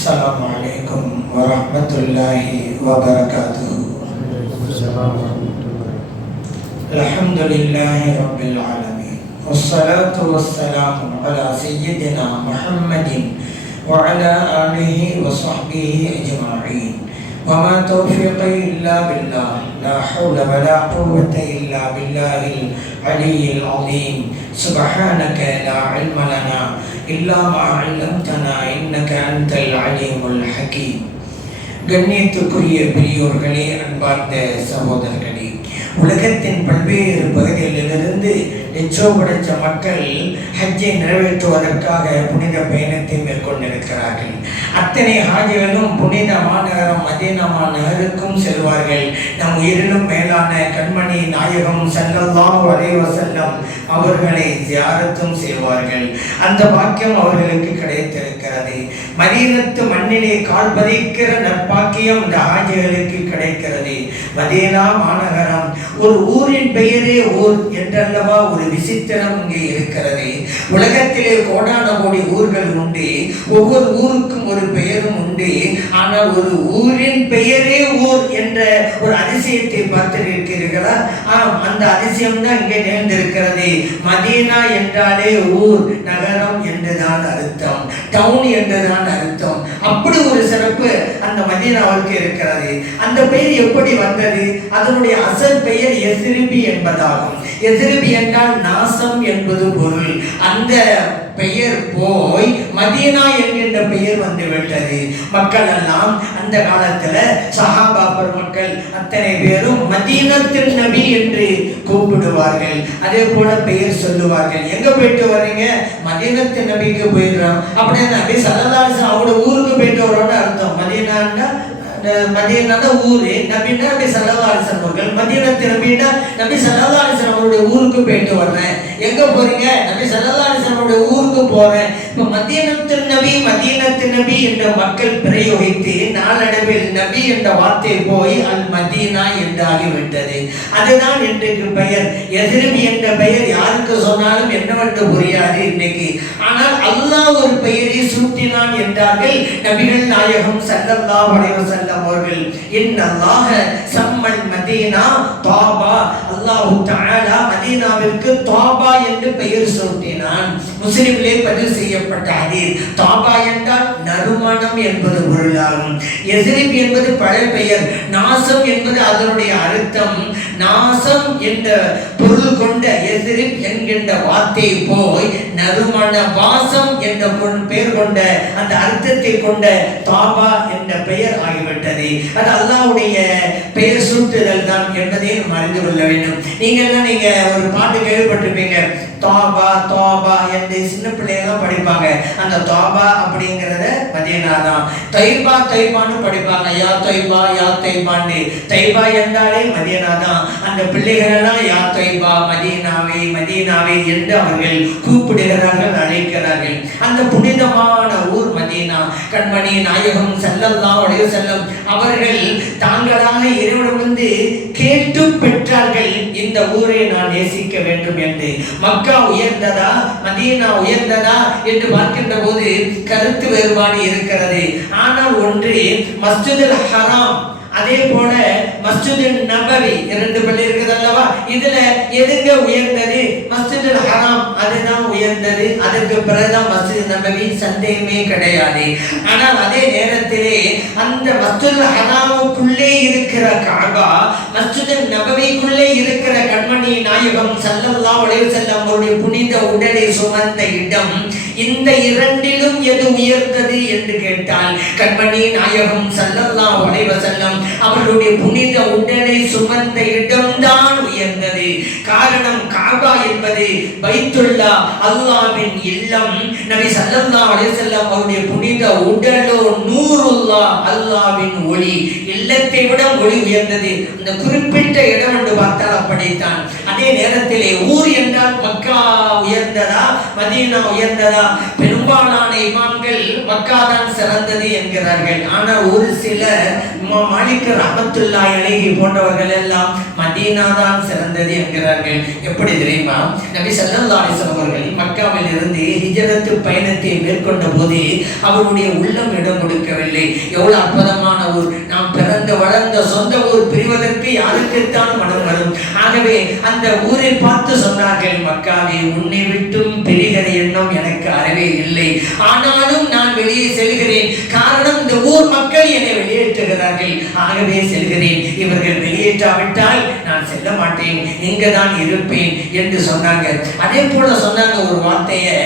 Assalamualaikum warahmatullahi wabarakatuh. Alhamdulillahi rabbil alamin. Wassalatu wassalamu ala sayyidina Muhammadin wa ala alihi wa sahbihi ajma'in. Wa ma taufiqi illa billah. La hawla wa la quwwata illa billahil aliyyil azim. Subhanaka la ilma lana illa ma 'allamtana innaka antal alimul hakim. கண்ணியத்துக்குரிய பெரியோர்களே, அன்பார்ந்த சகோதரர்களே, உலகத்தின் பல்வேறு பகுதிகளிலிருந்து லட்சோபலட்ச மக்கள் ஹஜ்ஜை நிறைவேற்றுவதற்காக புனித பயணத்தை மேற்கொண்டிருக்கிறார்கள். அத்தனை ஹாஜிகளும் புனித மாநகரம் மதீனா மாநகருக்கும் செல்வார்கள். நம் உயிரிலும் மேலான கண்மணி நாயகம் ஸல்லல்லாஹு அலைஹி வஸல்லம் அவர்களை ஜியாரத்தும் செய்வார்கள். அந்த பாக்கியம் அவர்களுக்கு கிடைத்திருக்கிறது. மதீனத்து மண்ணிலே கால் பதிக்கிற நற்பாக்கியம் இந்த ஹாஜிகளுக்கு கிடைக்கிறது. மதீனா மாநகரம் ஒரு ஊரின் பெயரே ஊர் என்றல்லவா ஒரு விசித்திரம் இங்கே இருக்கிறது. உலகத்திலே கோடான கோடி ஊர்கள் உண்டு, ஒவ்வொரு ஊருக்கும் ஒரு பெயரும் உண்டு. ஆனால் ஒரு ஊரின் பெயரே ஊர் என்ற ஒரு அதிசயத்தை பார்த்திருக்கிறீர்களா? அந்த அதிசயம் தான் இங்கே நிகழ்ந்திருக்கிறது. மதீனா என்றாலே ஊர், நகரம் என்றுதான் அர்த்தம், டவுன் என்றுதான் அர்த்தம். அப்படி ஒரு சிறப்பு அந்த மதீனாவுக்கு இருக்கிறது. அந்த பெயர் எப்படி வந்தது? அதனுடைய அசல் பெயர் யஸ்ரிபி என்பதாகும். யஸ்ரிபி என்றால் நாசம் என்பது பொருள். அந்த பெயர் போய் மதீனா என்கின்ற பெயர் வந்துவிட்டது. மக்கள் எல்லாம் அந்த காலத்துல சஹாபா பெருமக்கள் அத்தனை பேரும் மதீனத்தின் நபி என்று கூப்பிடுவார்கள். அதே போல பெயர் சொல்லுவார்கள். எங்க போயிட்டு வர்றீங்க? மதீனத்தின் நபிக்கு போயிடுறோம். அப்படியே நபி ஸல்லல்லாஹு அலைஹி வஸல்லம் அவரோட ஊருக்கு போயிட்டு வரோம்னு அர்த்தம். மதீனான்னா மதீனா ஊரு, நபின்னா நபி ஸல்லல்லாஹு அலைஹி வஸல்லம் அவர்கள். மதீனத்து நபின்னா நபி ஸல்லல்லாஹு அலைஹி வஸல்லம் அவருடைய ஊருக்கு போயிட்டு வர்றேன். எங்க போறீங்க? நபி ஸல்லல்லாஹு அலைஹி வஸல்லம் அவருடைய ஊருக்கு போறேன். இப்ப மதீனத்து நபி என்ற மக்கள் பிரயோகித்து நாளடைவில் நபி என்ற வார்த்தை போய் அல் மதீனா என்று ஆகிவிட்டது. அதுதான் இன்றைக்கு பெயர். யஸ்ரிபி என்ற பெயர் யாருக்கு சொன்னாலும் என்னவென்று புரியாது இன்னைக்கு. ஆனால் அல்லாஹ் ஒரு பெயரை சூட்டினான் என்றார்கள் நபிகள் நாயகம் ஸல்லல்லாஹு அலைஹி வஸல்லம் அவர்கள். இன்னல்லாஹ சம்மல் மதீனா தாபா. அல்லாஹ் தஆலா மதீனாவிற்கு தாபா என்று பெயர் சூட்டினான். முஸ்லிமிலே பதிவு செய்யப்பட்ட ஹதீஸ். தாபா என்றால் நறுமணம் என்பது பொருளாகும். யஸ்ரிப் என்பது பழைய பெயர். நாசம் என்பது அதனுடைய அர்த்தம். நாசம் என்ற பொருள் கொண்ட யஸ்ரிப் என்கின்ற வார்த்தை போய் நறுமண வாசம் என்ற பெயர் கொண்ட அந்த அர்த்தத்தை கொண்ட தாபா என்ற பெயர் ஆகிவிட்டது. அது அல்லாஹ்வுடைய பெயர் சூட்டுதல் தான் என்பதை அறிந்து கொள்ள வேண்டும். நீங்க ஒரு பாட்டு கேள்விப்பட்டிருப்பீங்க, தாபா தாபா என்று சின்ன பிள்ளைங்க படிப்பாங்க. அந்த தாபா அப்படிங்கறத மதீனா தான். தைபா தைபான்னு படிப்பாங்க. யா தைபா யா தைபான்னு. தைபா என்றாலே மதீனா தான். அந்த பிள்ளைகள் எல்லாம் யா தைபா மதீனாவே மதீனாவே என்று அவர்கள் கூப்பிடுகிறார்கள், அழைக்கிறார்கள். அந்த புனிதமான ஊர் மதீனா. கண்மணி நாயகம் ஸல்லல்லாஹு அலைஹி வஸல்லம் அவர்கள் தாங்களாக இறைவனிடமிருந்து கேட்டு பெற்றார்கள், இந்த ஊரை நான் நேசிக்க வேண்டும் என்று. மக்கா உயர்ந்ததா மதீனா உயர்ந்ததா என்று பார்க்கின்ற போது கருத்து வேறுபாடு இருக்கிறது. ஆனால் ஒன்று மஸ்ஜிதுல் ஹராம், அதே போல மஸ்ஜிதுல் நபவி, இரண்டு பள்ளி இருக்குது அல்லவா? இதுல எதுங்க உயர்ந்தது? மஸ்ஜிதுல் ஹராம் அதுதான் உயர்ந்தது. அதுக்கு பிறகுதான் மஸ்ஜித் நபவி, சந்தேகமே கிடையாது. ஆனால் அதே நேரத்திலே அந்த மஸ்ஜிதுல் ஹராமுக்குள்ளே இருக்கிற கஅபா, மஸ்ஜிதுல் நபவிக்குள்ளே இருக்கிற கண்மணி நாயகம் ஸல்லல்லாஹு அலைஹி வஸல்லம் அவருடைய புனித உடலை சுமந்த இடம், இந்த இரண்டிலும் எது உயர்ந்தது என்று கேட்டால் கண்மணி நாயகம் ஸல்லல்லாஹு அலைஹி வஸல்லம் அவருடைய புனித உடலை சுமந்த இடம்தான் உயர்ந்தது. காரணம், காபா என்பது பைத்துல்லா, அல்லாஹ்வின் இல்லம். நபி ஸல்லல்லாஹு அலைஹி வஸல்லம் அவருடைய புனித உடலோ நூருல்லா, அல்லாஹ்வின் ஒளி. இல்லத்தை விட ஒளி உயர்ந்தது. அந்த குறிப்பிட்ட இடம் என்று பார்த்தால் அப்படித்தான். அதே நேரத்திலே ஊர் என்றால் மக்கா உயர்ந்ததா மதீனா உயர்ந்ததா? பெரும்பாலான இமாம்கள் மக்கா தான் சிறந்தது என்கிறார்கள். ஆனால் ஒரு சிலர் மாலிக் ரஹ்மத்துல்லாஹி அலைஹி போன்றவர்கள் எல்லாம் மதீனா தான் சிறந்தது என்கிறார்கள். எப்படி தெரியுமா? நபி ஸல்லல்லாஹு அலைஹி வஸல்லம் அவர்கள் மக்காவில் இருந்து ஹிஜ்ரத் பயணத்தை மேற்கொண்ட போது அவருடைய உள்ளம் இடம் கொடுக்கவில்லை. எவ்வளவு அற்புதமான ஊர்! நாம் பிறந்த வளர்ந்த சொந்த ஊர் பிரிவதற்கு யாருக்குத்தான் மனம் வரும்? ஆகவே அந்த ஊரை பார்த்து சொன்னார்கள், மக்காவே, உன்னை விட்டும் பிரிகிற எண்ணம் எனக்கு அறவே இல்லை. ஆனாலும் நான் வெளியே செல்கிறேன். காரணம், இந்த ஊர் மக்கள் என்னை வெளியேற்றுகிறார்கள். ஆகவே செல்கிறேன். இவர்கள் வெளியேற்றாவிட்டால் நான் செல்ல மாட்டேன், இங்கதான் இருப்பேன் என்று சொன்னாங்க. அதே போல சொன்னாங்க ஒரு வார்த்தையை,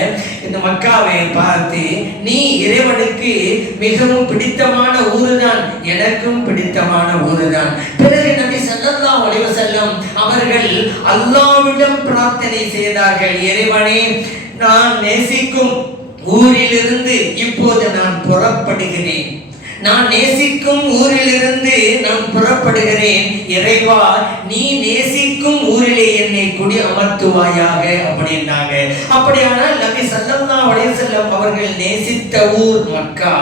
இந்த மக்காவை பார்த்து, நீ இறைவனுக்கு மிகவும் பிடித்தமான ஊருதான், எனக்கும் பிடித்தமான ஊருதான். பிறகு நபி ஸல்லல்லாஹு அலைஹி வஸல்லம் அவர்கள் அல்லாஹ்விடம் பிரார்த்தனை செய்தார்கள், இறைவனே, நான் நேசிக்கும் ஊரிலிருந்து இப்போது நான் புறப்படுகிறேன். நான் நேசிக்கும் ஊரிலிருந்து நான் புறப்படுகிறேன். இறைவா, நீ நேசிக்கும் ஊரிலே என்னை குடி அமர்த்துவாயாக அப்படின்னாங்க. அப்படியானால் நபி ஸல்லல்லாஹு அலைஹி வஸல்லம் அவர்கள் நேசித்த ஊர் மக்கா,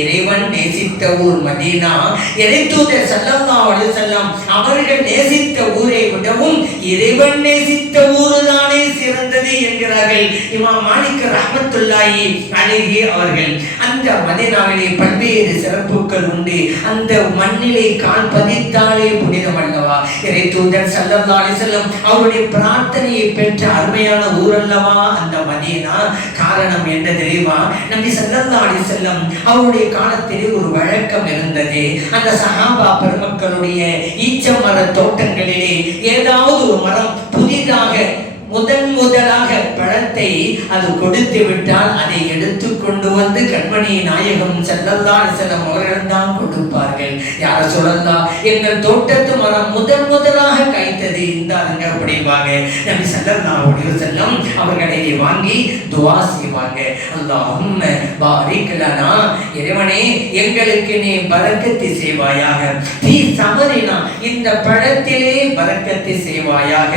இறைவன் நேசித்த ஊர் மதீனா. இறைத்தூதர் ஸல்லல்லாஹு அலைஹி வஸல்லம் அவர்கள் நேசித்த ஊரை விடவும் இறைவன் நேசித்த ஊருதானே சிறந்தது என்கிறார்கள் இமாம் மாலிக் ரஹ்மத்துல்லாஹி அலைஹி அவர்கள். அந்த மதீனாவிலே பல்வேறு சிறப்புகள் உண்டு. அந்த மண்ணிலே கால் பதித்தாலே புனிதம் அல்லவா? இறை தூதர் ஸல்லல்லாஹு அலைஹி வஸல்லம் அவருடைய பிரார்த்தனையை பெற்ற அருமையான ஊர் அல்லவா அந்த மதீனா. காரணம் என்ன தெரியுமா? நபி ஸல்லல்லாஹு அலைஹி வஸல்லம் அவருடைய காலத்திலே ஒரு வழக்கம் இருந்தது. அந்த சஹாபா பெருமக்களுடைய ஈச்சமர தோட்டங்களிலே ஏதாவது ஒரு மரம் புதிதாக முதலாக பழத்தை அது கொடுத்து விட்டால் அதை எடுத்து கொண்டு வந்து கண்மணி நாயகம் ஸல்லல்லாஹு அலைஹி வஸல்லம் அவர்களிடம் கொடுப்பார்கள். யார சொல்லலாம், எங்கள் தோட்டத்து மரம் முதலாக காய்த்தது, இந்தாங்க அப்படிவாங்க. நபி ஸல்லல்லாஹு அலைஹி வஸல்லம் அவர்களை வாங்கி துஆ செய்வாங்க. அல்லாஹும்ம பாரிக் லனா, இறைவனே எங்களுக்கு நீ பரக்கத்து செய்வாயாக. ஃபீ ஸமரினா, இந்த பழத்திலே பரக்கத்து செய்வாயாக.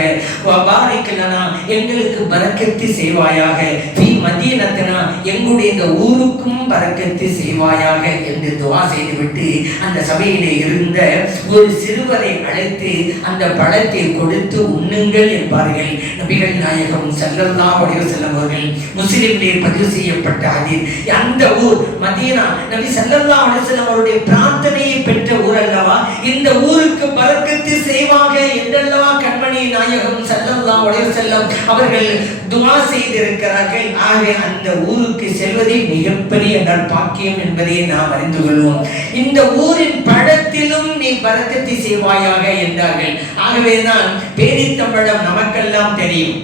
வ பாரிக் லனா, எங்களுக்கு பரக்கத்து செய்வாயாக. ஃபீ மதீனத்தினா, எங்களுடைய இந்த ஊருக்கும் பரக்கத்து செய்வாயாக என்று துஆ செய்துவிட்டு அந்த சபையிலே இருந்த ஒரு சிறுவரை அழைத்து அந்த பழத்தை கொடுத்து உண்ணுங்கள் என்பார்கள் நபிகள் நாயகம் ஸல்லல்லாஹு அலைஹி வஸல்லம் அவர்கள். முஸ்லிமிலே பதிவு செய்யப்பட்ட ஹதீஸ். அந்த ஊர் மதீனா நபி ஸல்லல்லாஹு அலைஹி வஸல்லம் அவருடைய பிரார்த்தனையை பெற்ற ஊர் அல்லவா? இந்த ஊருக்கு பரக்கத்து செய்வாக என்றல்லவா கண்மணி நாயகம் ஸல்லல்லாஹு அலைஹி வஸல்லம் அவர்கள் துஆ செய்திருக்கிறார்கள். ஆகவே அந்த ஊருக்கு செல்வதே மிகப்பெரிய நற்பாக்கியம் என்பதை நாம் அறிந்து கொள்வோம். இந்த ஊரின் பழத்திலும் நீ பரக்கத்து செய்வாயாக என்றார்கள். ஆகவேதான் பேரித்தம்பழம் நமக்கெல்லாம் தெரியும்.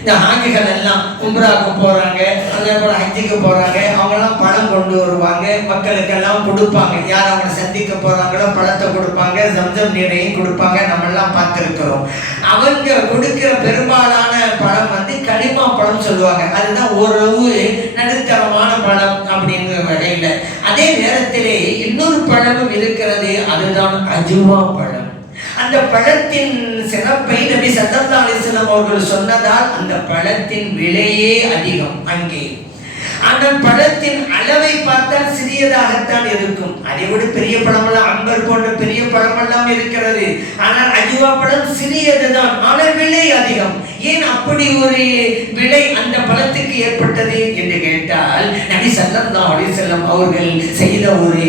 இந்த ஹாஜிகள் எல்லாம் உம்ராவுக்கு போறாங்க, அதே போல ஹஜ்ஜுக்கு போறாங்க, அவங்கெல்லாம் பழம் கொண்டு வருவாங்க, மக்களுக்கெல்லாம் கொடுப்பாங்க. யார் அவங்களை சந்திக்க போறாங்களோ பழத்தை கொடுப்பாங்க, ஜம்சம் நீரையும் கொடுப்பாங்க. நம்ம எல்லாம் பார்த்துருக்கிறோம். அவங்க கொடுக்கிற பெரும்பாலான பழம் வந்து களிமா பழம் சொல்லுவாங்க. அதுதான் ஓரளவு நடுத்தரமான பழம் அப்படிங்கிற வகையில். அதே நேரத்திலே இன்னொரு பழமும் இருக்கிறது, அதுதான் அஜுவா பழம். அந்த பழத்தின் சிறப்பை நபி ஸல்லல்லாஹு அலைஹி வஸல்லம் அவர்கள் சொன்னதால் அந்த பழத்தின் விலையே அதிகம் அங்கே. ஆனால் பழத்தின் அளவை பார்த்தால் சிறியதாகத்தான் இருக்கும். அதை விட பெரிய பழமெல்லாம் அம்பர் போன்ற பெரிய பழமெல்லாம் இருக்கிறது. ஆனால் அஜுவா பழம் சிறியதுதான், ஆனால் விலை அதிகம். ஏன் அப்படி ஒரு விலை அந்த பழத்துக்கு ஏற்பட்டது என்று கேட்டால், நபி ஸல்லல்லாஹு அலைஹி வஸல்லம் அவர்கள் செய்த ஒரு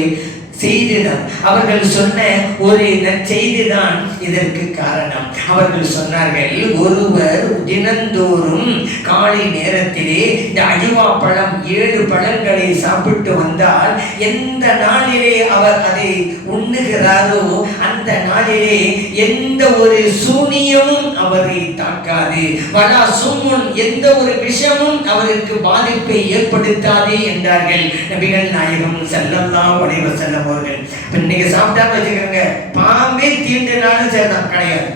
செய்திதான், அவர்கள் சொன்ன ஒரு நற்செய்திதான் இதற்கு காரணம். அவர்கள் சொன்னார்கள், ஒருவர் தினந்தோறும் காலை நேரத்திலே இந்த அஜுவா பழம் 7 பழங்களை சாப்பிட்டு வந்தால், எந்த நாளிலே அவர் அதை உண்ணுகிறாரோ அந்த நாளிலே எந்த ஒரு சூனியமும் அவரை தாக்காது, வலா சும்முன், எந்த ஒரு விஷமும் அவருக்கு பாதிப்பை ஏற்படுத்தாது என்றார்கள் நபிகள் நாயகம் ஸல்லல்லாஹு அலைஹி வஸல்லம் அவர்கள். இன்னைக்கு சாப்பிட்டா வச்சுக்கிறங்க, பாம்பே தீண்டினாலும் சரிதான் கிடையாது,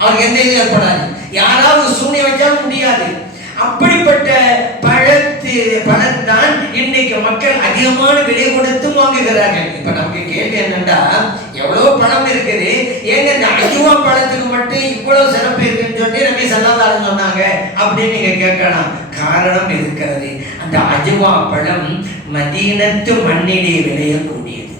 அவருக்கு எந்த இது ஏற்படாது. யாராவது சூனியம் வச்சாலும் முடியாது. அப்படிப்பட்ட பழம்தான் இன்னைக்கு மக்கள் அதிகமான விலை கொடுத்து வாங்குகிறார்கள். இப்ப நமக்கு கேள்வி என்னன்னா, எவ்வளவு பழம் இருக்குது, ஏங்க இந்த அஜுவா பழத்துக்கு மட்டும் இவ்வளவு சிறப்பு இருக்குன்னு சொல்லி நபி ஸல்லல்லாஹு அலைஹி சொன்னாங்க அப்படின்னு நீங்க கேட்கலாம். காரணம் இருக்கிறது. அந்த அஜுவா பழம் மதீனத்து மண்ணிலே விளையக்கூடியது.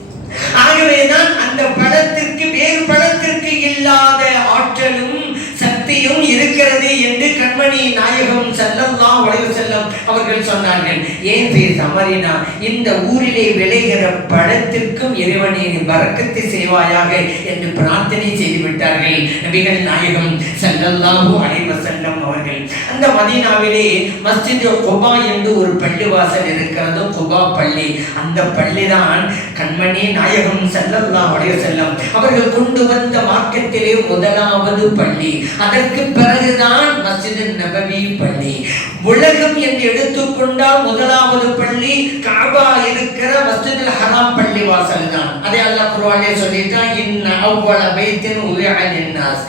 ஆகவேதான் அந்த பழத்திற்கு வேறு பழத்திற்கு இல்லாத ஆற்றலும் சக்தியும் இருக்கிறது என்று கண்மணி நாயகம் ஸல்லல்லாஹு அலைஹி வஸல்லம் அவர்கள் சொன்னார்கள். ஏன் சமரினா, இந்த ஊரிலே விளைகிற பழத்திற்கும் இறைவனே பரக்கத்தை செய்வாயாக என்று பிரார்த்தனை செய்து விட்டார்கள் நபிகள் நாயகம் ஸல்லல்லாஹு அலைஹி வஸல்லம் அவர்கள். அந்த மதீனாவிலே மஸ்ஜித் குபா என்று ஒரு பள்ளிவாசல் இருக்கிறது, குபா பள்ளி. அந்த பள்ளிதான் கண்மணி நாயகம் ஸல்லல்லாஹு அலைஹி வஸல்லம் அவர்கள் கொண்டு வந்த மார்க்கத்திலே முதலாவது பள்ளி. அதற்கு பிறகுதான் மஸ்ஜித் நபவி பள்ளி. உலகம் என்று எடுத்துக்கொண்டால் முதலாவது பள்ளி கஅபா இருக்கிற மஸ்ஜித் ஹராம் பள்ளி வாசல் தான். அதை அல்லாஹ் குர்ஆனிலே சொல்லிட்டான், இன்ன அவ்வல பைத்தின் உலிஅ லின்னாஸ்.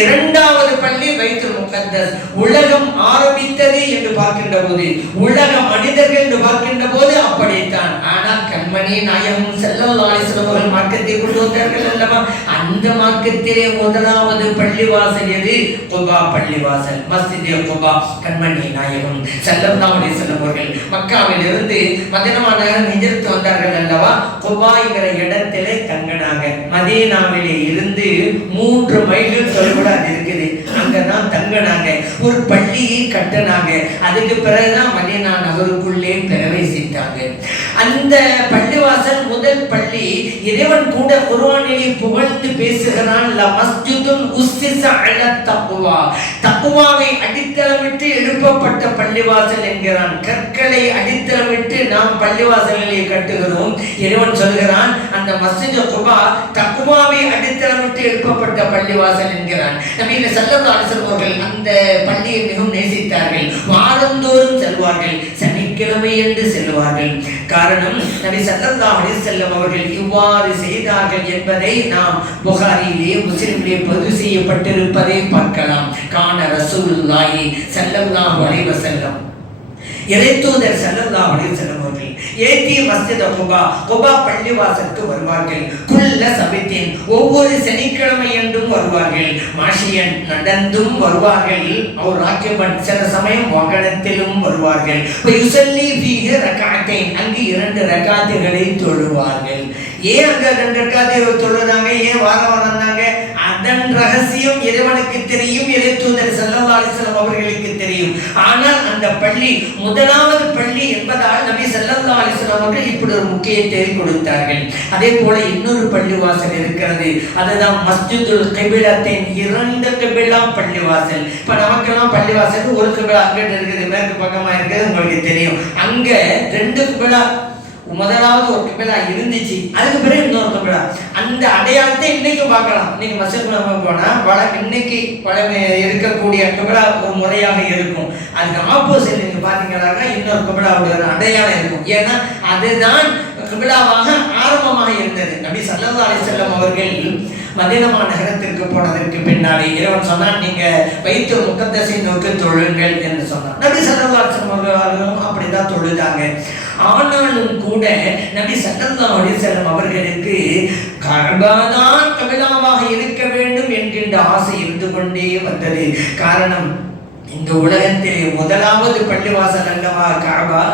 இரண்டாவது பள்ளி பைத்துல் முகத்தஸ். உலகம் ஆரம்பித்தது என்று பார்க்கின்ற போது, உலக மனிதர்கள் என்று பார்க்கின்ற போது அப்படித்தான். ஆனால் கண்மணி நாயகம் ஸல்லல்லாஹு அலைஹி வஸல்லம் அவர்கள் மார்க்கத்தை கொண்டு வந்தார்கள் அல்லவா, அந்த மார்க்கத்திலே முதலாவது பள்ளிவாசல் எது? குபா பள்ளிவாசல், மஸ்ஜித் குபா. கண்மணி நாயகம் ஸல்லல்லாஹு அலைஹி வஸல்லம் அவர்கள் மக்காவில் இருந்து மதீனா நகரம் ஹிஜ்ரத் வந்தார்கள் அல்லவா, குபா என்கிற இடத்திலே தங்கினாங்க. மதீனாவிலே இருந்து 3 மைல் தொலைவுல அது இருக்குது, அங்கதான் தங்கினாங்க. ஒரு பள்ளியை கட்டினாங்க. அதுக்கு பிறகுதான் மதீனா நகருக்குள்ளே பிரவேசித்தாங்க. அந்த பள்ளிவாசல் முதல் பள்ளி. இறைவன் கூட குர்ஆனிலே புகழ்ந்து பேசுகிறான், ல மஸ்ஜிதுன் உஸ்ஸிஸ அலா தக்வா. தக்வாவை அடித்தளமிட்டு எழுப்பப்பட்ட பள்ளிவாசல் என்கிறான். கற்களை அடித்தளமிட்டு நாம் பள்ளிவாசல்களை கட்டுகிறோம். இறைவன் சொல்கிறான், அந்த மஸ்ஜித் குபா தக்வாவை அடித்தளமிட்டு எழுப்பப்பட்ட பள்ளிவாசல் என்கிறான். நபி ஸல்லல்லாஹு அலைஹி வஸல்லம் அவர்கள் அந்த பள்ளியை மிகவும் நேசித்தார்கள். வாரந்தோறும் செல்வார்கள், சனிக்கிழமை என்று செல்வார்கள். காரணம், நபி ஸல்லல்லாஹு அலைஹி வஸல்லம் அவர்கள் இவ்வாறு செய்தார்கள் என்பதை நாம் புகாரியிலே முஸ்லிமிலே பதிவு செய்யப்பட்டிருப்பதை பார்க்கலாம். கான ரசூலுல்லாஹி ஸல்லல்லாஹு அலைஹி வஸல்லம், இறைத்தூதர் ஸல்லல்லாஹு அலைஹி வஸல்லம் அவர்கள் ஏத்தி மஸ்ஜித் குபா, குபா பள்ளிவாசலுக்கு வருவார்கள். குல்ல சபத்தின், ஒவ்வொரு சனிக்கிழமை என்றும் வருவார்கள். மாஷியன், நடந்தும் வருவார்கள். அவர் ராக்கிபன், சில சமயம் வாகனத்திலும் வருவார்கள். யுஸல்லி ஃபீஹி ரக்அத்தைன், அங்கு 2 ரக்காத்துகளை தொழுவார்கள். ஏன் அங்க 2 ரக்காத்தை தொழுதாங்க, ஏன் வாரம் வந்தாங்க? அதன் ரகசியம் இறைவனுக்கு தெரியும், இறைத்தூதர் ஸல்லல்லாஹு அலைஹி வஸல்லம் அவர்களுக்கு தெரியும். ஆனால் அந்த பள்ளி முதலாவது பள்ளி என்பதால் நபி ஸல்லல்லாஹு அலைஹி வஸல்லம் அவர்கள் இப்படி ஒரு முக்கியத்துவத்தை கொடுத்தார்கள். அதே போல இன்னொரு பள்ளிவாசல் இருக்கிறது, அதுதான் மஸ்ஜிதுல் கிபிலத்தின் 2 கிபிலா பள்ளிவாசல். இப்ப நமக்கெல்லாம் பள்ளிவாசல் ஒரு கிபிலா அங்கிட்டு இருக்குது, மேற்கு பக்கமா இருக்குது, உங்களுக்கு தெரியும். அங்க 2 கிபிலா, முதலாவது ஒரு கிபிலா இருந்துச்சு, அதுக்கு பிறகு இன்னொரு கிபிலா. அந்த அடையாளத்தை இன்னைக்கு பார்க்கலாம். இன்னைக்கு மஸ்ஜித் போனா இன்னைக்கு இருக்கக்கூடிய கிபிலா ஒரு முறையாக இருக்கும். அதுக்கு ஆப்போசிட் நீங்க பாத்தீங்கன்னா இன்னொரு கிபிலாவுடைய ஒரு அடையாளம் இருக்கும். ஏன்னா அதுதான் கிபிலாவாக ஆரம்பமாக இருந்தது. நபி ஸல்லல்லாஹு அலைஹி வஸல்லம் அவர்கள் மதீனா நகரத்திற்கு போனதற்கு பின்னாலே இறைவன் சொன்னான், நீங்க பைத்துல் முகத்தஸை நோக்கி தொழுங்கள் என்று சொன்னார். நபி ஸல்லல்லாஹு அலைஹி வஸல்லம் அவர்களும் அப்படிதான் தொழுதாங்க. ஆனாலும் கூட நபி ஸல்லல்லாஹு அலைஹி வஸல்லம் அவர்களுக்கு கஅபாதான் கிபிலாவாக இருக்க வேண்டும் என்கின்ற ஆசை இருந்து கொண்டே வந்தது. காரணம், இந்த உலகத்திலே முதலாவது பள்ளிவாசல் அல்லவா கஅபா.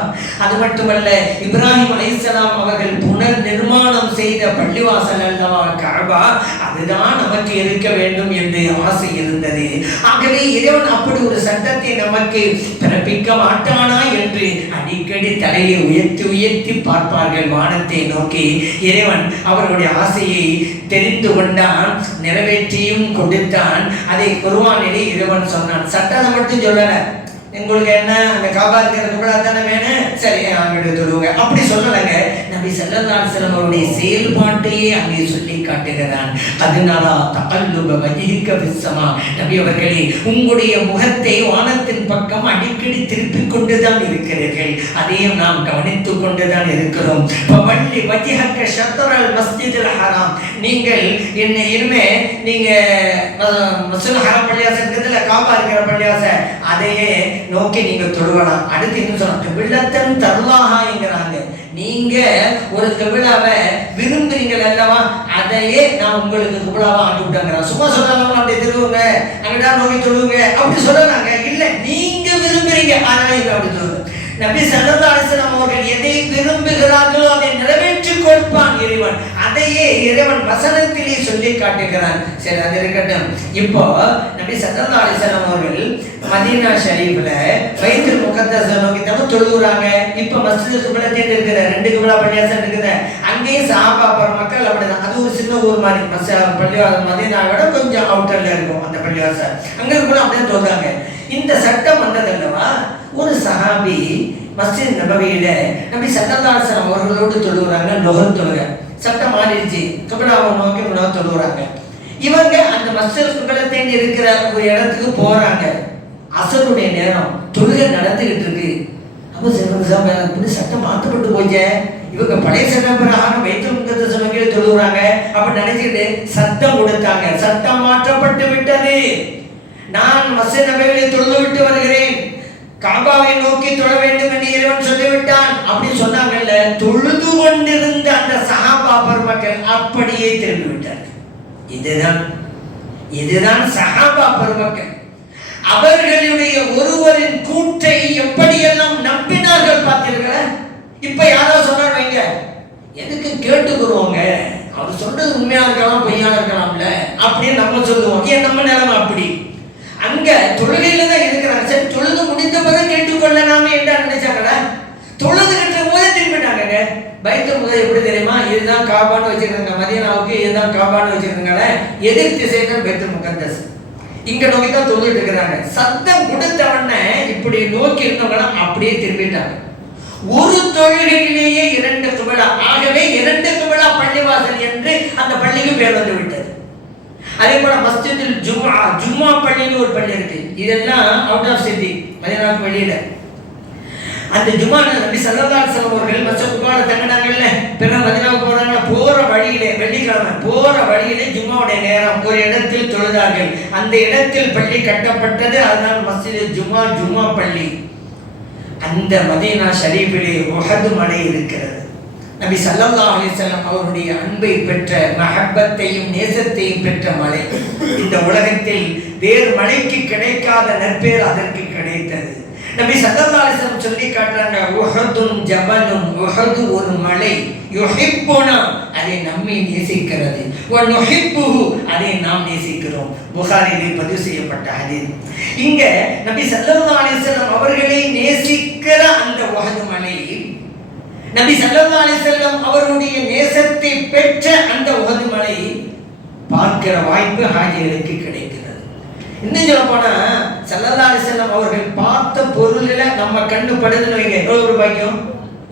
அது மட்டுமல்ல, இப்ராஹிம் அலைஹிஸ்ஸலாம் அவர்கள் புனர் நிர்மாணம் செய்த பள்ளிவாசல் அல்லவா கஅபா. அதுதான் நமக்கு இருக்க வேண்டும் என்று ஆசை இருந்தது. ஆகவே இறைவன் அப்படி ஒரு சட்டத்தை நமக்கு பிறப்பிக்க மாட்டானா என்று அடிக்கடி தலையை உயர்த்தி உயர்த்தி பார்ப்பார்கள் வானத்தை நோக்கி. இறைவன் அவர்களுடைய ஆசையை தெரிந்து கொண்டான், நிறைவேற்றியும் கொடுத்தான். அதை குர்ஆனிலே இறைவன் சொன்னான். சட்டத்தை மட்டும் சொல்லல, உங்களுக்கு என்ன அந்த காபா இருக்கிற தானே வேணும், சரி அங்கிட்டு தொழுவுங்க, அப்படி சொல்லலைங்க. நபி ஸல்லல்லாஹு அலைஹி வஸல்லம் அவருடைய செயல்பாட்டையே அங்கே சொல்லி காட்டுகிறான். அதனால தகல்லுப வஜ்ஹிக ஃபிஸ்ஸமா, நபி அவர்களே உங்களுடைய முகத்தை வானத்தின் பக்கம் அடிக்கடி திருப்பிக் கொண்டுதான் இருக்கிறீர்கள், அதையும் நாம் கவனித்துக் கொண்டுதான் இருக்கிறோம். ஃபவல்லி வஜ்ஹக ஷத்ரல் மஸ்ஜிதுல் ஹராம், நீங்கள் இனிமே நீங்க மஸ்ஜிதுல் ஹராம் பள்ளிவாசல் இருக்குதுல, காபா இருக்கிற பள்ளிவாசல், அதையே நோக்கி நீங்க தொழுவலாம். அடுத்து என்ன சொன்னாங்க, வில்லத்தன் தருவாகாங்கிறாங்க. நீங்க ஒரு கிபிலாவை விரும்புறீங்கள் அல்லவா, அதையே நான் உங்களுக்கு கிபிலாவா ஆக்கி விட்டாங்க. சும்மா சொல்லாம அப்படி திருவுங்க அங்கடா நோக்கி தொழுவுங்க அப்படி சொல்றாங்க. இல்ல, நீங்க விரும்புறீங்க அதனால இங்க அப்படி தொழுவுங்க. நபி ஸல்லல்லாஹு அலைஹி வஸல்லம் அவர்கள் எதை விரும்புகிறார்களோ அதை நிறைவேற்றி கொடுப்பான் இறைவன். அதையே இறைவன் வசனத்திலே சொல்லி காட்டுகிறான். சரி, அது இருக்கட்டும். இப்போ நபி ஸல்லல்லாஹு அலைஹி வஸல்லம் அவர்கள் மதீனா ஷரீஃப்ல பைத்துல் முகத்தஸ நோக்கி தான் தொழுகிறாங்க. இப்போ மஸ்ஜித் கிப்லா இருக்கிற 2 கிப்லா பள்ளியாசம் இருக்குது. அங்கேயே சஹாபா மக்கள் அப்படிதான். அது ஒரு சின்ன ஊர் மாதிரி பள்ளிவாசல் மதீனாவோட கொஞ்சம் அவுட்டர்ல இருக்கும் அந்த பள்ளிவாசல். அங்க கூட அப்படியே தொழுறாங்க. இந்த சட்டம் வந்ததல்லவா, ஒரு சஹாபி மஸ்ஜித் நபவியில நபி ஸல்லல்லாஹு அலைஹி வஸல்லம் அவர்களோடு தொழுகிறாங்க. லொஹர் தொழுக சட்டம் மாறிடுச்சு. கிப்லாவை நோக்கி தொழுகிறாங்க. இவங்க அந்த மஸ்ஜித் கிப்லா இருக்கிற ஒரு இடத்துக்கு போறாங்க. அசருடைய நேரம், தொழுகை நடந்துகிட்டு இருக்கு. அப்ப சில சட்டம் மாற்றப்பட்டு போச்சே, இவங்க பழைய சட்டம் பிரகாரம் பைத்துல் முகத்தஸ நோக்கி தொழுகிறாங்க. அப்ப நினைச்சுட்டு சத்தம் கொடுத்தாங்க, சட்டம் மாற்றப்பட்டு விட்டது, நான் மஸ்ஜித் நபவியில் தொழுது விட்டு வருகிறேன், காபாவை நோக்கி தொழ வேண்டும் என்று இறைவன் சொல்லிவிட்டான் அப்படின்னு சொன்னாங்கல்ல. தொழுது கொண்டிருந்த அந்த சஹாபா பெருமக்கள் அப்படியே திரும்பி விட்டார்கள். இதுதான் சஹாபா பெருமக்கள். அவர்களுடைய ஒருவரின் கூற்றை எப்படியெல்லாம் நம்பினார்கள் பார்த்தீர்களா? இப்ப யாராவது சொன்னார் வைங்க, எதுக்கு கேட்டுக்கிறோங்க, அவர் சொல்றது உண்மையா இருக்கலாம் பொய்யா இருக்கலாம்ல அப்படின்னு நம்ம சொல்லுவோம். ஏன் நம்ம நிலைமை அப்படி. அங்க தொழுகையில தான் இருக்கிறாங்க. சரி, தொழுது முடிந்த பிறகு கேட்டுக்கொள்ள நாம என்ன நினைச்சாங்களா? தொழுது கட்டுற போதே திரும்பிட்டாங்க. பைத்துல் முகத்தஸ் எப்படி தெரியுமா, இதுதான் காபான்னு வச்சிருக்காங்க. மதீனாவுக்கு இதுதான் காபான்னு வச்சிருக்காங்க. எதிர் திசைகள் பைத்துல் முகத்தஸ். இங்க நோக்கி தான் தொழுதுட்டு இருக்கிறாங்க. சத்தம் கொடுத்தவன இப்படி நோக்கி இருந்தவங்க அப்படியே திரும்பிட்டாங்க. ஒரு தொழுகையிலேயே 2 கிப்லா. ஆகவே 2 கிப்லா பள்ளிவாசல் என்று அந்த பள்ளிக்கு பேர் வந்து விட்டது. அதே போல மஸ்ஜிதுல் ஜும்மா பள்ளின்னு ஒரு பள்ளி இருக்கு. இதெல்லாம் அவுட் ஆஃப் சிட்டி, மதீனாவுக்கு வெளியில. அந்த ஜும்மா நபி ஸல்லல்லாஹு அலைஹி வஸல்லம் அவர்கள் மஸ்ஜித் குபால தங்கினாங்கல்ல. பிறகு மதீனாவுக்கு போறாங்க. போற வழியிலே வெள்ளிக்கிழமை போற வழியிலே ஜும்மாவுடைய நேரம் ஒரு இடத்தில் தொழுதார்கள். அந்த இடத்தில் பள்ளி கட்டப்பட்டது. அதனால் மஸ்ஜித் ஜும்மா பள்ளி. அந்த மதீனா ஷரீஃபிலே உஹது மலை இருக்கிறது. நபி ஸல்லல்லாஹு அலைஹி வஸல்லம் அவருடைய அன்பை பெற்ற, மஹப்பத்தையும் நேசத்தையும் பெற்ற மலை. இந்த உலகத்தில் வேறு மலைக்கு கிடைக்காத நற்பேர் அதற்கு கிடைத்தது. நபி ஸல்லல்லாஹு அலைஹி வஸல்லம் சொல்லி காட்டுறாங்க, உஹதுன் ஜபலுன், உஹது ஒரு மலை, யுஹிப்புனா அதை நம்மை நேசிக்கிறது, வ நுஹிப்புஹு அதை நாம் நேசிக்கிறோம். புகாரியில் பதிவு செய்யப்பட்ட ஹதீஸ். இங்க நபி ஸல்லல்லாஹு அலைஹி வஸல்லம் அவர்களை நேசிக்கிற அந்த உஹது மலை, நபி ஸல்லல்லாஹு அலைஹி வஸல்லம் அவருடைய நேசத்தை பெற்ற அந்த உஹது மலை பார்க்கிற வாய்ப்பு ஹாஜிகளுக்கு கிடைக்கிறது. இன்னும் சொல்ல போனா ஸல்லல்லாஹு அலைஹி வஸல்லம் அவர்கள் பார்த்த பொருளில நம்ம கண்ணு படுதுன்னு வைங்க, எவ்வளவு ஒரு பாக்கியம்.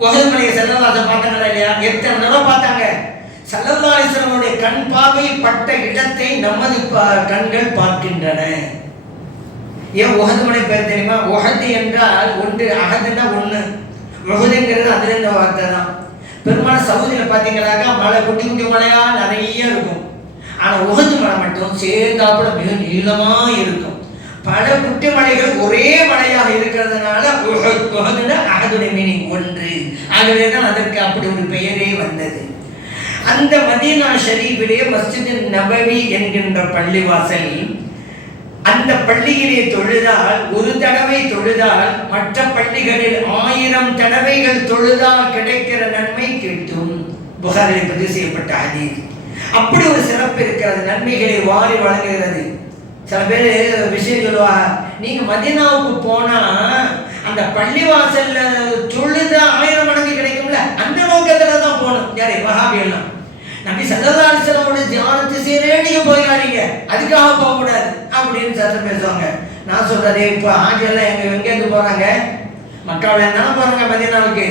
உஹது மலையை ஸல்லல்லாஹு அலைஹி வஸல்லம் பார்த்தாங்களா இல்லையா? எத்தனை தடவை பார்த்தாங்க. ஸல்லல்லாஹு அலைஹி வஸல்லம் அவருடைய கண் பார்வை பட்ட இடத்தை நமது கண்கள் பார்க்கின்றன. ஏன் உஹது மலை பேர் தெரியுமா? உஹது என்றால் ஒன்று, அஹதுன்னா ஒன்று, உஹதுங்கிறது அதுல இந்த வார்த்தை தான். பெரும்பாலும் சவுதியில பாத்தீங்கன்னாக்கா மலை குட்டி குட்டி மலையா நிறைய இருக்கும். ஆனா உஹது மலை மட்டும் சேர்ந்தாப்புல மிக நீளமா இருக்கும். பல குட்டி மலைகள் ஒரே மலையாக இருக்கிறதுனால உஹதுன்னா அஹதுடைய மீனிங் ஒன்று. ஆகவேதான் அதற்கு அப்படி ஒரு பெயரே வந்தது. அந்த மதீனா ஷரீஃபிலே மஸ்ஜித் நபவி என்கின்ற பள்ளிவாசல், அந்த பள்ளியிலே தொழுதால், ஒரு தடவை தொழுதால் மற்ற பள்ளிகளில் 1000 தடவைகள் தொழுதால் கிடைக்கிற நன்மை கிட்டும். புகாரில் பதிவு செய்யப்பட்ட ஹதீஸ். அப்படி ஒரு சிறப்பு இருக்கிறது, நன்மைகளை வாரி வழங்குகிறது. சில பேர் விஷயம் சொல்லுவாங்க, நீங்க மதீனாவுக்கு போனா அந்த பள்ளிவாசல்ல தொழுதா 1000 மடங்கு கிடைக்கும்ல, அந்த நோக்கத்துல தான் போகணும். யாரு? வஹாபியெல்லாம். நபி ஸல்லல்லாஹு அலைஹி வஸல்லம் ஜியாரத் செய்யறே நீங்க போயிடாதீங்க, அதுக்காக போக கூடாது அப்படின்னு சத்தம் பேசுவாங்க. நான் சொல்றதே, இப்ப ஆஜெல்லாம் எங்கேருந்து போறாங்க? மக்காவில் என்ன போறாங்க மதீனாவுக்கு.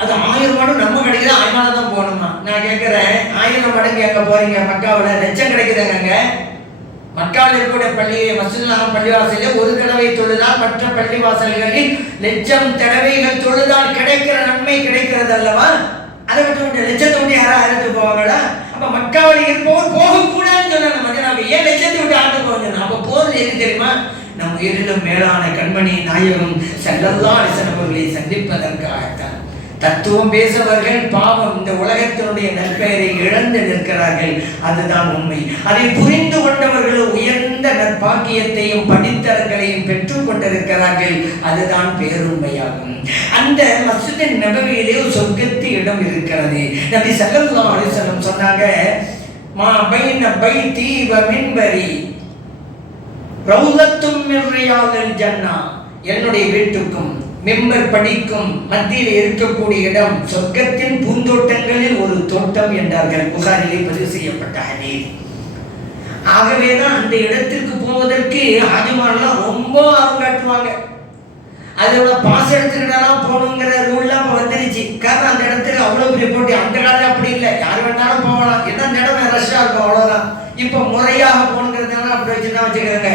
அது 1000 மடங்கு நம்ம கிடைக்குது, 1000 தான் போகணுமா? நான் கேட்கிறேன், 1000 மடங்கு எங்க போறீங்க? மக்காவில் லட்சம் கிடைக்குதுங்க. மக்காவில் இருக்கக்கூடிய பள்ளியை மஸ்ஜிதுல் பள்ளிவாசலே ஒரு தடவை தொழுதால் மற்ற பள்ளிவாசல்களில் லட்சம் தடவைகள் தொழுதால் கிடைக்கிற நன்மை கிடைக்கிறது அல்லவா? அதை விட்டு லட்சத்தை விட்டு யாரும் 1000 போவாங்களா? அப்ப மக்காவில் இருப்போர் போகக்கூடாதுன்னு சொன்னாங்க மதீனாவுக்கு. ஏன் லட்சத்தை விட்டு 1000 போவாங்க? அப்ப போறது எது தெரியுமா? நம் உயிரிலும் மேலான கண்மணி நாயகம் ஸல்லல்லாஹு அலைஹி வஸல்லம் அவர்களை சந்திப்பதற்காகத்தான். தத்துவம் பேசுபவர்கள் பாவம் இந்த உலகத்தினுடைய நற்பெயரை இழந்து நிற்கிறார்கள். அதுதான் உண்மை. அதை புரிந்து கொண்டவர்கள் உயர்ந்த நற்பாக்கியத்தையும் படித்தரங்களையும் பெற்றுக் கொண்டிருக்கிறார்கள். அதுதான் பேருண்மையாகும். அந்த மஸ்ஜித் நபவியிலே சொர்க்கத்து இடம் இருக்கிறது. நபி ஸல்லல்லாஹு அலைஹி வஸல்லம் சொன்னாங்க, மா பைன பைதி வ மின்பரி ரௌலத்தும் மின் ரியாதில் ஜன்னah, என்னுடைய வீட்டுக்கும் மிம்பர் படிக்கும் மத்தியில் இருக்கக்கூடிய இடம் சொர்க்கத்தின் பூந்தோட்டங்களில் ஒரு தோட்டம் என்றார்கள். புகாரிலே பதிவு செய்யப்பட்ட ஹதீஸ். ஆகவேதான் அந்த இடத்திற்கு போவதற்கு ஆதிமாரெல்லாம் ரொம்ப ஆர்வம் காட்டுவாங்க. அதோட பாஸ் எடுத்துக்கிட்டாலும் போகணுங்கிற ரூல்லாம் வந்துருச்சு. காரணம் அந்த இடத்துல அவ்வளோ பெரிய போட்டி. அந்த காலம் அப்படி இல்லை, யார் வேணாலும் போகலாம். ஏன்னா அந்த இடம் ரஷ்ஷாக இருக்கும், அவ்வளோதான். இப்போ முறையாக போகணுங்கிறதுனால அப்படி வச்சுதான் வச்சுக்கிறாங்க.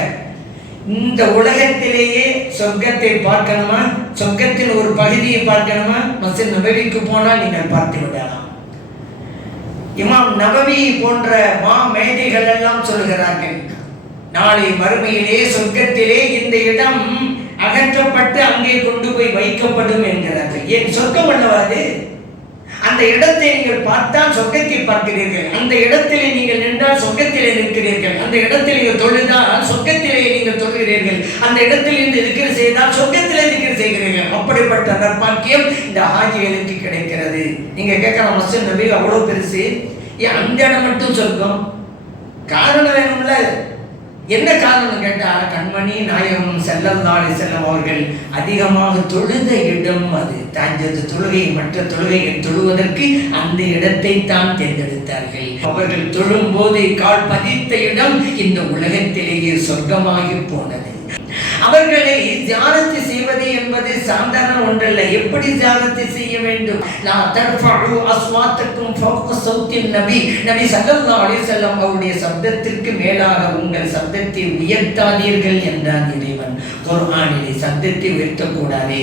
இந்த உலகத்திலேயே சொர்க்கத்தை பார்க்கணுமா, சொர்க்கத்தின் ஒரு பகுதியை பார்க்கணுமா, மஸ்ஜித் நபவிக்கு போனால் நீங்கள் பார்த்து விடலாம். இமாம் நபவி போன்ற மா மேதைகள் எல்லாம் சொல்லுகிறார்கள், நாளை மறுமையிலே சொர்க்கத்திலே இந்த இடம் அகற்றப்பட்டு அங்கே கொண்டு போய் வைக்கப்படும் என்கிறார்கள். ஏன் சொர்க்கம் அல்லவாது? அந்த இடத்தை நீங்கள் பார்த்தால் சொர்க்கத்தை பார்க்கிறீர்கள். அந்த இடத்திலே நீங்கள் நின்றால் சொர்க்கத்திலே நிற்கிறீர்கள். அந்த இடத்தில் நீங்கள் தொழுதால் சொர்க்கத்திலே நீங்கள் தொழுகிறீர்கள். அந்த இடத்தில் இருந்து இருக்கிற செய்தால் சொர்க்கத்திலே இருக்கிற செய்கிறீர்கள். அப்படிப்பட்ட நற்பாக்கியம் இந்த ஹாஜிகளுக்கு கிடைக்கிறது. நீங்க கேட்கலாம், மஸ்ஜித் நபி அவ்வளவு பெருசு, ஏன் அந்த இடம் மட்டும் சொர்க்கம்? காரணம் வேணும்ல. என்ன காரணம் கேட்டா, கண்மணி நாயகம் ஸல்லல்லாஹு அலைஹி வஸல்லம் அவர்கள் அதிகமாக தொழுத இடம் அது. தஞ்சது தொழுகை மற்ற தொழுகையை தொழுவதற்கு அந்த இடத்தை தான் தேர்ந்தெடுத்தார்கள். அவர்கள் தொழும் போது கால் பதித்த இடம் இந்த உலகத்திலேயே சொர்க்கமாகி போனது. அவர்களை ஜியாரத் செய்வது என்பது சாதாரண ஒன்றல்ல. எப்படி ஜியாரத் செய்ய வேண்டும்? லா தர்ஃபஉ அஸ்வாத்தக்கும் ஃபௌக ஸௌத்தின் நபி, நபி ஸல்லல்லாஹு அலைஹி வஸல்லம் அவருடைய சப்தத்திற்கு மேலாக உங்கள் சப்தத்தை உயர்த்தாதீர்கள் என்றான் இறைவன் குர்ஆனிலே. சப்தத்தை உயர்த்தக்கூடாது.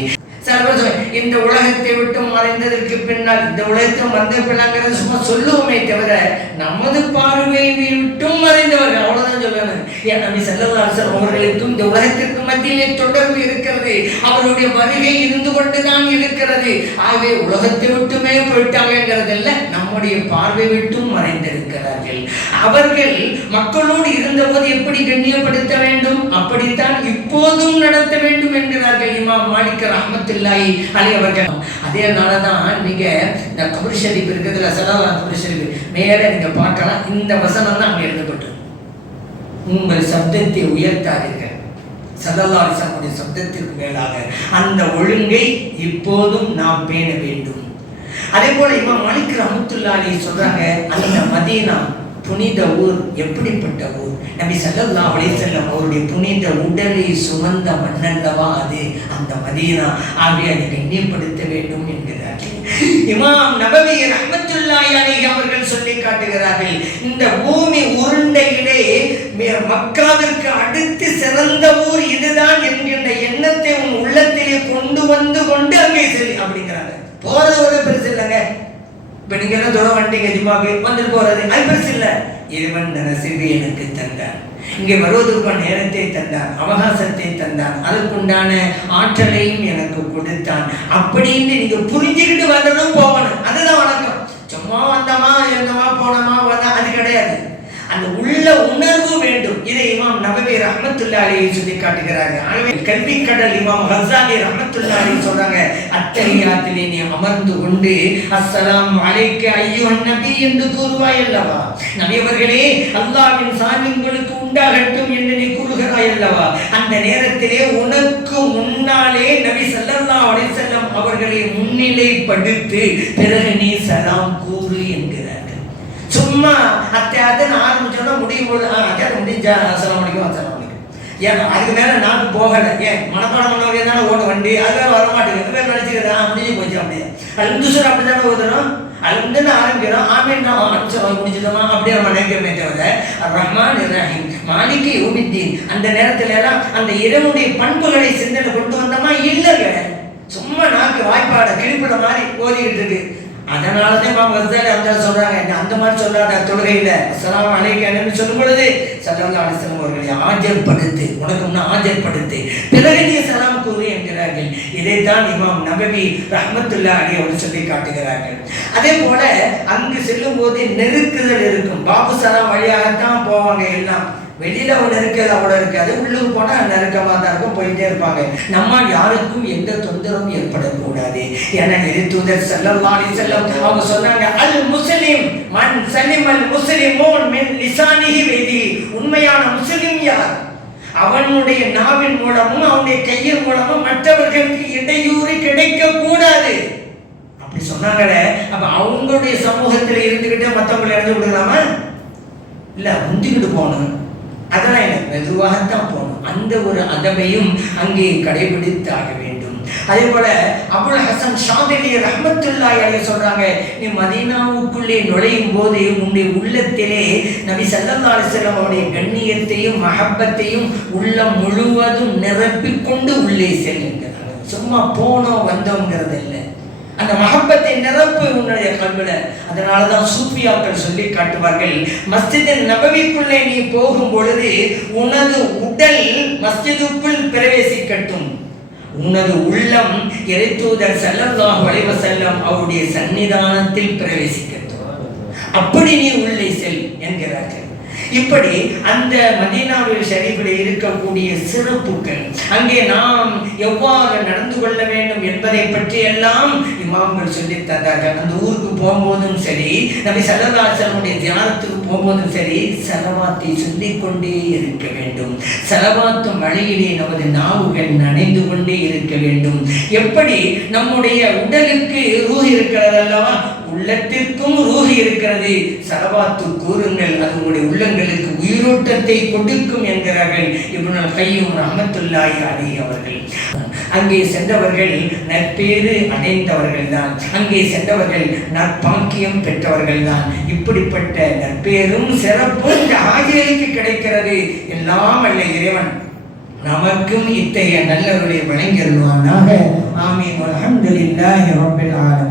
இந்த உலகத்தை விட்டு மறைந்ததற்கு பின்னால், இந்த உலகத்தில் வந்த பின்னாங்கிறது சும்மா சொல்லுவோமே தவிர நமது பார்வையை விட்டும் மறைந்தவர்கள், அவ்வளவுதான் சொல்லணும். ஏன் நபி ஸல்லல்லாஹு அலைஹி வஸல்லம் அவர்களுக்கும் இந்த உலகத்திற்கு மத்தியிலே தொடர்பு இருக்கிறது. அவருடைய வருகை இருந்து கொண்டுதான் இருக்கிறது. ஆகவே உலகத்தை விட்டுமே போயிட்டாங்கிறதல்ல, நம்முடைய பார்வை விட்டும் மறைந்திருக்கிறார்கள். அவர்கள் மக்களோடு இருந்தபோது எப்படி கண்ணியப்படுத்த வேண்டும், அப்படித்தான் இப்போதும் நடத்த வேண்டும் என்கிறார்கள் இமாம் மாலிக் ரஹ்மத்துல்லாஹி அலைஹி அவர்கள். அதேனாலதான் நீங்க இந்த கபர் ஷரீஃப் இருக்கிறதுல ஸல்லல்லாஹு கபர் ஷரீஃப் மேல நீங்க பார்க்கலாம். இந்த வசனம் தான் அங்க எழுதப்பட்டு, உங்கள் சப்தத்தை உயர்த்தாதீர்கள். ஸல்லல்லாஹு அலைஹி வஸல்லம் சப்தத்திற்கு மேலாக அந்த ஒழுங்கை இப்போதும் நாம் பேண வேண்டும். அதே போல இமாம் மாலிக் ரஹ்மத்துல்லாஹி அலைஹி சொல்றாங்க, அந்த மதீனா புனித ஊர். எப்படிப்பட்ட ஊர்? நபி ஸல்லல்லாஹு அலைஹி வஸல்லம் அவருடைய புனித உடலை சுமந்த மண்ணல்லவா அது அந்த மதீனா. ஆகவே அதை கண்ணியப்படுத்த வேண்டும் என்கிறார்கள் இமாம் நபவி ரஹ்மத்துல்லாஹி அலைஹி அவர்கள் சொல்லி காட்டுகிறார்கள். இந்த பூமி உருண்டையிலே மக்காவிற்கு அடுத்து சிறந்த ஊர் இதுதான் என்கின்ற எண்ணத்தை உன் உள்ளத்திலே கொண்டு அங்கே செல்லி அப்படிங்கிறாங்க. போறது ஒரு பெருசு இல்லைங்க. இப்ப நீங்க என்ன சொல்ல வந்தீங்க, ஜிம்மாக்கு வந்துட்டு போறது அது பெருசு இல்லை. இறைவன் நரசிவை எனக்கு தந்தார், இங்கே வருவதற்கான நேரத்தை தந்தான், அவகாசத்தை தந்தான், அதற்குண்டான ஆற்றலையும் எனக்கு கொடுத்தான். அப்படின்னு நீங்க புரிஞ்சுக்கிட்டு வரணும், போகணும். அதுதான் வணக்கம். சும்மா வந்தமா இருந்தமா போனமா வந்தா அது கிடையாது. அந்த உள்ள உணர்வு வேண்டும். இதை இமாம் நபவி ரஹ்மத்துல்லாஹி அலைஹி சொல்லி காட்டுகிறார்கள். ஆகவே கல்வி கடல் இமாம் கஸாலி ரஹ்மத்துல்லாஹி அலைஹி சொல்றாங்க, அத்தஹியாத்திலே நீ அமர்ந்து கொண்டு அஸ்ஸலாமு அலைக்க அய்யுஹன் நபி என்று கூறுவாய் அல்லவா, நபி அவர்களே அல்லாஹ்வின் சாந்தி உங்களுக்கு உண்டாகட்டும் என்று நீ கூறுகிறாய் அல்லவா, அந்த நேரத்திலே உனக்கு முன்னாலே நபி ஸல்லல்லாஹு அலைஹி வஸல்லம் அவர்களை முன்னிலைப்படுத்தி பிறகு நீ சலாம் கூறு என்கிறார்கள். சும்மா அத்தியாயத்தை ஆரம்பிச்சோன்னா முடியும் போது அத்தியாயம் முடிஞ்சா அஸ்ஸலாமு அலைக்கும் அஸ்ஸலாமு அலைக்கும். ஏன் அதுக்கு மேலே நாக்கு போகலை. ஏன் மனப்பாடம் பண்ணவே தானே ஓட வண்டி, அதுவே வரமாட்டேங்குது. பேர் நினச்சிக்கிறது முடிஞ்சு போச்சு. அப்படியே அல்ஹம்துலில்லாஹ் அப்படி தானே ஓதுறோம். அல்ஹம்துலில்லாஹ் ஆரம்பிக்கிறோம், ஆமீன் முடிச்சுட்டோமா அப்படியே நம்ம நினைக்கிறமே தவிர ரஹ்மான் ரஹீம் மாலிகி யௌமித்தீன் அந்த நேரத்துல எல்லாம் அந்த இறைவனுடைய பண்புகளை சிந்தனை கொண்டு வந்தோமா இல்லைங்க. சும்மா நாக்கு வாய்ப்பாட கிழிப்பிட மாதிரி ஓதிக்கிட்டு இருக்கு. அதனாலதான் இமாம் கஸ்ஸாலி அந்த சொல்றாங்க, அந்த மாதிரி சொல்லாத தொழுகையில அஸ்ஸலாமு அலைக்கும் சொல்லும் பொழுது ஸல்லல்லாஹு அலைஹி வஸல்லம் அவர்களை ஆஜர்படுத்து, உனக்கு முன்ன ஆஜர்படுத்து, பிறகு நீ சலாம் கூறு என்கிறார்கள். இதைத்தான் இமாம் நபவி ரஹ்மத்துல்லாஹி அலைஹி அவர்கள் சொல்லி காட்டுகிறார்கள். அதே போல அங்கு செல்லும் போது நெருக்குதல் இருக்கும். பாபு சலாம் வழியாகத்தான் போவாங்க. எல்லாம் வெளியில அவன் நெருக்கது அவ்வளோ இருக்காது, உள்ளுக்கு போனா நெருக்கமாக தான் இருக்கும், போயிட்டே இருப்பாங்க. நம்மால் யாருக்கும் எந்த தொந்தரவும் ஏற்படக்கூடாது. ஏன்னா தூதர் ஸல்லல்லாஹு அலைஹி வஸல்லம் அவங்க சொன்னாங்க, அல் முஸ்லிம் மன் சலிமல் முஸ்லிமூன் மின் லிசானிஹி வ யதிஹி. உண்மையான முஸ்லிம் யார்? அவனுடைய நாவின் மூலமும் அவனுடைய கையின் மூலமும் மற்றவர்களுக்கு இடையூறு கிடைக்க கூடாது. அப்படி சொன்னாங்களே, அப்ப அவங்களுடைய சமூகத்தில் இருந்துகிட்டு மற்றவங்களை இறந்து விடுறாம இல்ல, முந்திக்கிட்டு போகணும். அதெல்லாம் இல்லை, மெதுவாகத்தான் போகணும். அந்த ஒரு அதவையும் அங்கே கடைபிடித்தாக வேண்டும். அதே போல அபுல் ஹசன் ஷாதிலி ரஹ்மத்துல்லாஹி அலைஹி சொல்றாங்க, நீ மதீனாவுக்குள்ளே நுழையும் போது உன்னுடைய உள்ளத்திலே நபி ஸல்லல்லாஹு அலைஹி வஸல்லம் அவருடைய கண்ணியத்தையும் மஹப்பத்தையும் உள்ளம் முழுவதும் நிரப்பிக் கொண்டு உள்ளே செல்லுங்கிறாங்க. சும்மா போனோம் வந்தோங்கிறது இல்லை, அந்த மஹப்பத்தை நிரப்பு உன்னுடைய கல்வில. அதனாலதான் சூஃபியாக்கள் சொல்லி காட்டுவார்கள், மஸ்ஜித் நபவிக்குள்ளே நீ போகும் பொழுது உனது உடல் மஸ்ஜிதுக்குள் பிரவேசிக்கட்டும், உனது உள்ளம் இறைத்தூதர் ஸல்லல்லாஹு அலைஹி வஸல்லம் அவருடைய சன்னிதானத்தில் பிரவேசிக்கட்டும், அப்படி நீ உள்ளே செல் என்கிறார்கள். இப்படி அந்த மதீனாவில் ஷரீஃபில் இருக்கக்கூடிய சிறப்புகள், அங்கே நாம் எவ்வாறு நடந்து கொள்ள வேண்டும் என்பதை பற்றி எல்லாம் இமாம்கள் சொல்லி தந்தார்கள். அந்த ஊருக்கு போகும்போதும் சரி, நபி ஸல்லல்லாஹு அலைஹி வஸல்லம் தியானத்துக்கு போகும்போதும் சரி, ஸலவாத்தை சொல்லிக் கொண்டே இருக்க வேண்டும். ஸலவாத்து மழையிலே நமது நாவுகள் நனைந்து கொண்டே இருக்க வேண்டும். எப்படி நம்முடைய உடலுக்கு ரூஹ் இருக்கிறது அல்லவா, உள்ளத்திற்கும் ரூஹ் இருக்கிறது. ஸலவாத்து கூறுங்கள், அது உங்களுடைய உள்ளங்களுக்கு உயிரோட்டத்தை கொடுக்கும் என்கிறார்கள் இப்னுல் கய்யிம் ரஹ்மத்துல்லாஹி அலைஹி அவர்கள். அங்கே சென்றவர்கள் நற்பேறு அடைந்தவர்கள் தான், அங்கே சென்றவர்கள் நற்பாக்கியம் பெற்றவர்கள் தான். இப்படிப்பட்ட நற்பேரும் சிறப்பும் இந்த ஹாஜிகளுக்கு கிடைக்கிறது. எல்லாம் அல்ல இறைவன் நமக்கும் இத்தகைய நல்லவர்களை வழங்கிடுவானாக. ஆமீன். அல்ஹம்துலில்லாஹி ரப்பில் ஆலமீன்.